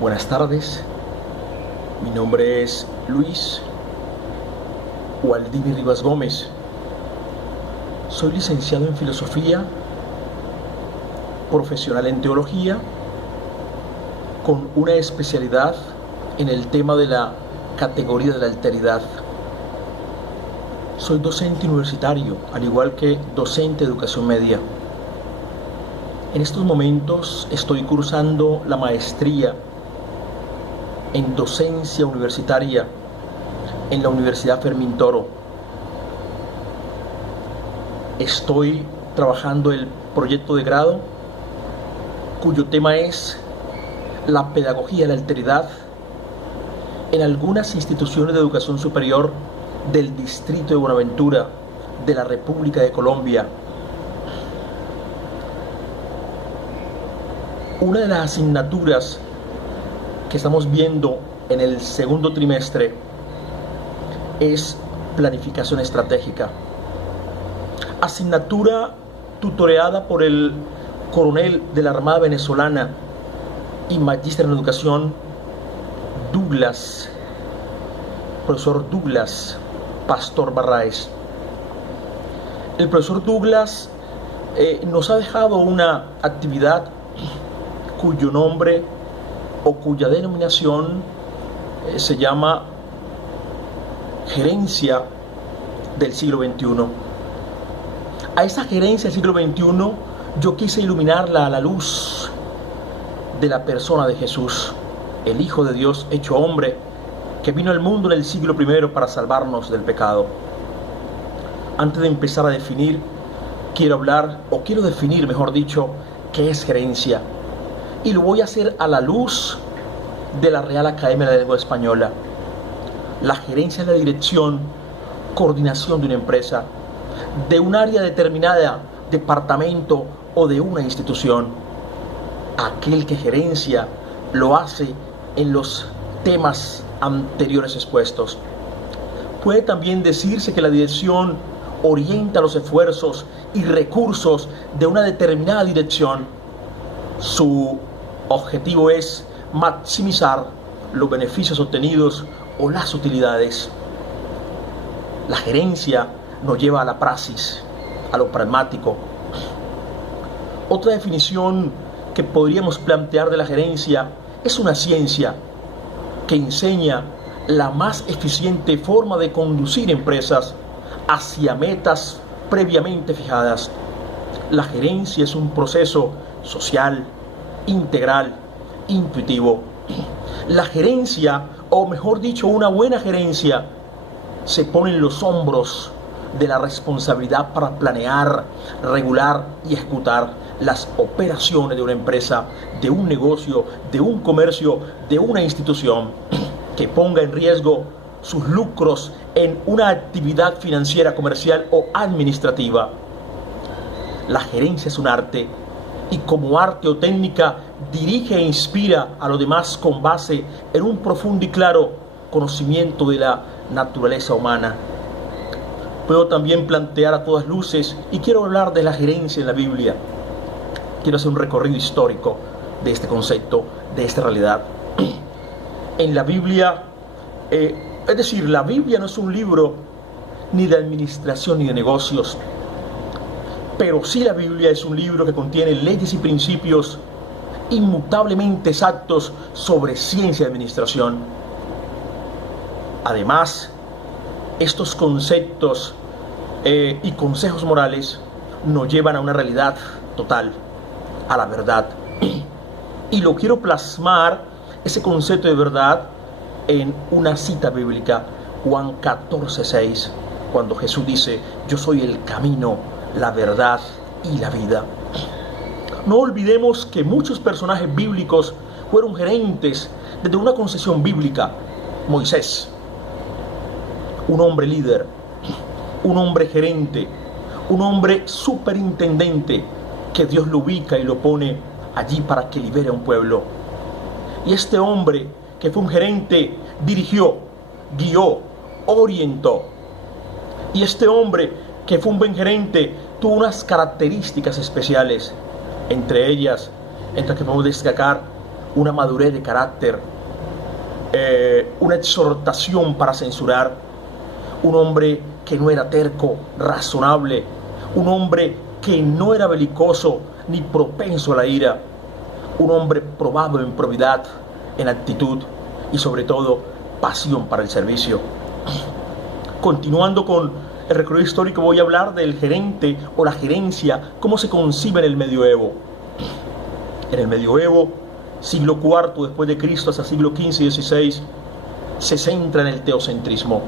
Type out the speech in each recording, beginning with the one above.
Buenas tardes, mi nombre es Luis Waldini Rivas Gómez. Soy licenciado en Filosofía, profesional en Teología, con una especialidad en el tema de la categoría de la alteridad. Soy docente universitario, al igual que docente de educación media. En estos momentos estoy cursando la maestría en docencia universitaria en la Universidad Fermín Toro. Estoy trabajando el proyecto de grado cuyo tema es la pedagogía de la alteridad en algunas instituciones de educación superior del Distrito de Buenaventura de la República de Colombia. Una de las asignaturas que estamos viendo en el segundo trimestre es planificación estratégica. Asignatura tutoreada por el coronel de la Armada Venezolana y magíster en educación profesor Douglas Pastor Barraez. El profesor Douglas nos ha dejado una actividad cuyo nombre o cuya denominación se llama Gerencia del siglo XXI. A esa gerencia del siglo XXI yo quise iluminarla a la luz de la persona de Jesús, el Hijo de Dios hecho hombre, que vino al mundo en el siglo I para salvarnos del pecado. Antes de empezar a definir, quiero definir, mejor dicho, qué es gerencia. Y lo voy a hacer a la luz de la Real Academia de la Lengua Española. La gerencia es la dirección, coordinación de una empresa, de un área determinada, departamento o de una institución. Aquel que gerencia lo hace en los temas anteriores expuestos. Puede también decirse que la dirección orienta los esfuerzos y recursos de una determinada dirección. Su objetivo es maximizar los beneficios obtenidos o las utilidades. La gerencia nos lleva a la praxis, a lo pragmático. Otra definición que podríamos plantear de la gerencia es una ciencia que enseña la más eficiente forma de conducir empresas hacia metas previamente fijadas. La gerencia es un proceso social, integral, intuitivo. La gerencia, o mejor dicho, una buena gerencia, se pone en los hombros de la responsabilidad para planear, regular y ejecutar las operaciones de una empresa, de un negocio, de un comercio, de una institución, que ponga en riesgo sus lucros en una actividad financiera, comercial o administrativa. La gerencia es un arte, y como arte o técnica dirige e inspira a los demás con base en un profundo y claro conocimiento de la naturaleza humana. Puedo también plantear a todas luces, y quiero hablar de la gerencia en la Biblia. Quiero hacer un recorrido histórico de este concepto, de esta realidad. En la Biblia, la Biblia no es un libro ni de administración ni de negocios, pero sí la Biblia es un libro que contiene leyes y principios inmutablemente exactos sobre ciencia y administración. Además, estos conceptos y consejos morales nos llevan a una realidad total, a la verdad. Y lo quiero plasmar, ese concepto de verdad, en una cita bíblica, Juan 14:6, cuando Jesús dice: yo soy el camino, la verdad y la vida. No olvidemos que muchos personajes bíblicos fueron gerentes desde una concepción bíblica. Moisés, un hombre líder, un hombre gerente, un hombre superintendente, que Dios lo ubica y lo pone allí para que libere a un pueblo. Y este hombre, que fue un gerente, dirigió, guió, orientó. Y este hombre, que fue un buen gerente, tuvo unas características especiales, entre ellas, entre las que podemos destacar, una madurez de carácter, una exhortación para censurar, un hombre que no era terco, razonable, un hombre que no era belicoso ni propenso a la ira, un hombre probado en probidad, en actitud y sobre todo pasión para el servicio. Continuando con el recorrido histórico, voy a hablar del gerente o la gerencia, cómo se concibe en el medioevo. En el medioevo, siglo IV después de Cristo hasta siglo XV y XVI, se centra en el teocentrismo.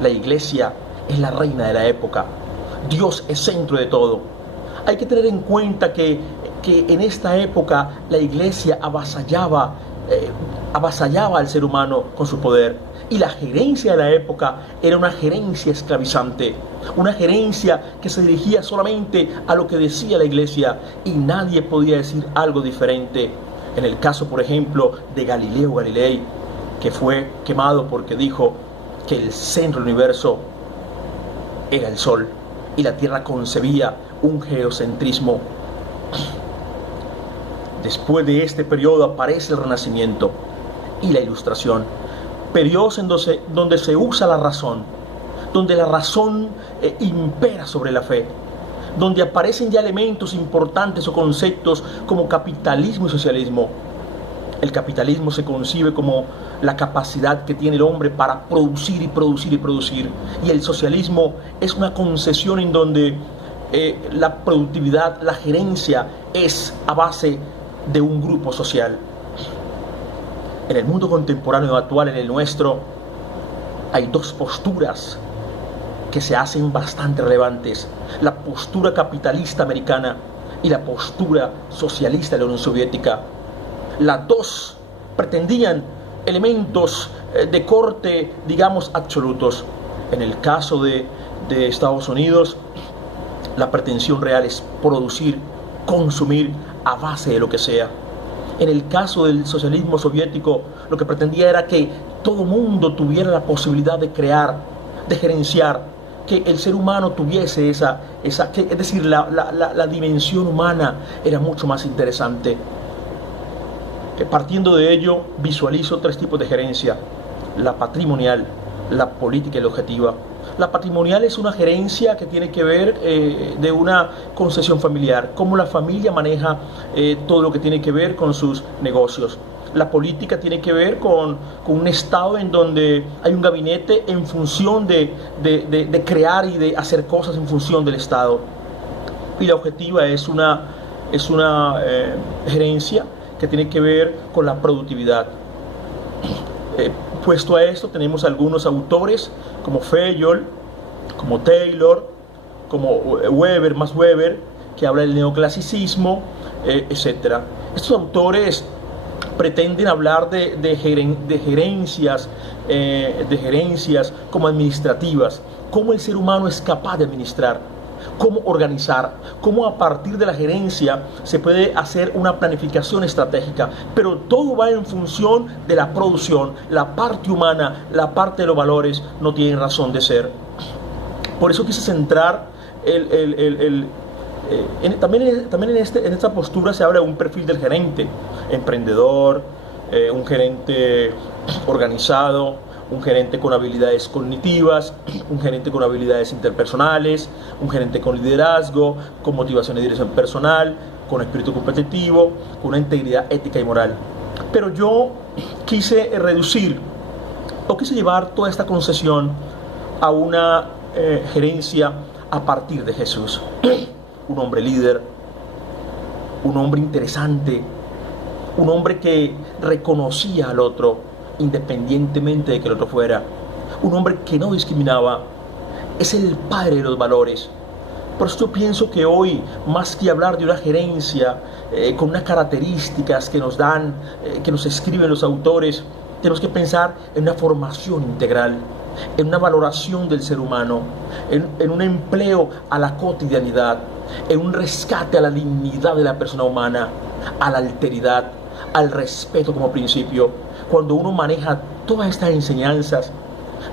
La iglesia es la reina de la época. Dios es centro de todo. Hay que tener en cuenta que en esta época la iglesia avasallaba al ser humano con su poder. Y la gerencia de la época era una gerencia esclavizante, una gerencia que se dirigía solamente a lo que decía la iglesia y nadie podía decir algo diferente. En el caso, por ejemplo, de Galileo Galilei, que fue quemado porque dijo que el centro del universo era el sol y la tierra concebía un geocentrismo. Después de este periodo aparece el Renacimiento y la Ilustración, periodos donde se usa la razón, donde la razón impera sobre la fe, donde aparecen ya elementos importantes o conceptos como capitalismo y socialismo. El capitalismo se concibe como la capacidad que tiene el hombre para producir y producir y producir, y el socialismo es una concesión en donde la productividad, la gerencia es a base de un grupo social. En el mundo contemporáneo actual, en el nuestro, hay dos posturas que se hacen bastante relevantes: la postura capitalista americana y la postura socialista de la Unión Soviética. Las dos pretendían elementos de corte, digamos, absolutos. En el caso de Estados Unidos, la pretensión real es producir, consumir a base de lo que sea. En el caso del socialismo soviético, lo que pretendía era que todo mundo tuviera la posibilidad de crear, de gerenciar, que el ser humano tuviese es decir, la dimensión humana era mucho más interesante. Partiendo de ello, visualizo tres tipos de gerencia: la patrimonial, la política y la objetiva. La patrimonial es una gerencia que tiene que ver de una concesión familiar, cómo la familia maneja todo lo que tiene que ver con sus negocios. La política tiene que ver con un Estado en donde hay un gabinete en función de crear y de hacer cosas en función del Estado. Y la objetiva es una gerencia que tiene que ver con la productividad. Puesto a esto, tenemos algunos autores como Fayol, como Taylor, como Max Weber, que habla del neoclasicismo, etc. Estos autores pretenden hablar de gerencias como administrativas, cómo el ser humano es capaz de administrar, cómo organizar, cómo a partir de la gerencia se puede hacer una planificación estratégica, pero todo va en función de la producción. La parte humana, la parte de los valores no tienen razón de ser. Por eso quise centrar también en esta postura se habla de un perfil del gerente: emprendedor, un gerente organizado, un gerente con habilidades cognitivas, un gerente con habilidades interpersonales, un gerente con liderazgo, con motivación y dirección personal, con espíritu competitivo, con una integridad ética y moral. Pero yo quise llevar toda esta concesión a una gerencia a partir de Jesús. Un hombre líder, un hombre interesante, un hombre que reconocía al otro independientemente de que el otro fuera, un hombre que no discriminaba. Es el padre de los valores. Por eso yo pienso que hoy, más que hablar de una gerencia con unas características que nos dan, que nos escriben los autores, tenemos que pensar en una formación integral, en una valoración del ser humano, en un empleo a la cotidianidad, en un rescate a la dignidad de la persona humana, a la alteridad, al respeto como principio. Cuando uno maneja todas estas enseñanzas,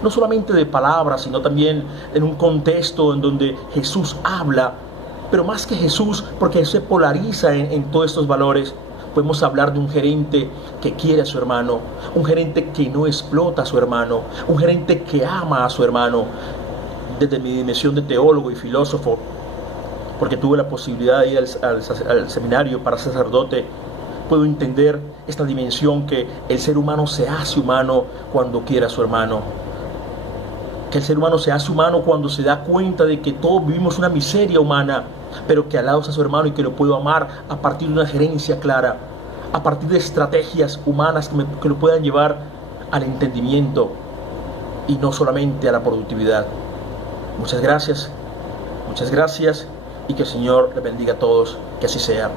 no solamente de palabras, sino también en un contexto en donde Jesús habla, pero más que Jesús, porque se polariza en todos estos valores, Podemos hablar de un gerente que quiere a su hermano, un gerente que no explota a su hermano, un gerente que ama a su hermano. Desde mi dimensión de teólogo y filósofo, porque tuve la posibilidad de ir al seminario para sacerdote, puedo entender esta dimensión que el ser humano se hace humano cuando quiere a su hermano. Que el ser humano se hace humano cuando se da cuenta de que todos vivimos una miseria humana, pero que alaba a su hermano y que lo puedo amar a partir de una gerencia clara, a partir de estrategias humanas que lo puedan llevar al entendimiento y no solamente a la productividad. Muchas gracias y que el Señor les bendiga a todos, que así sea.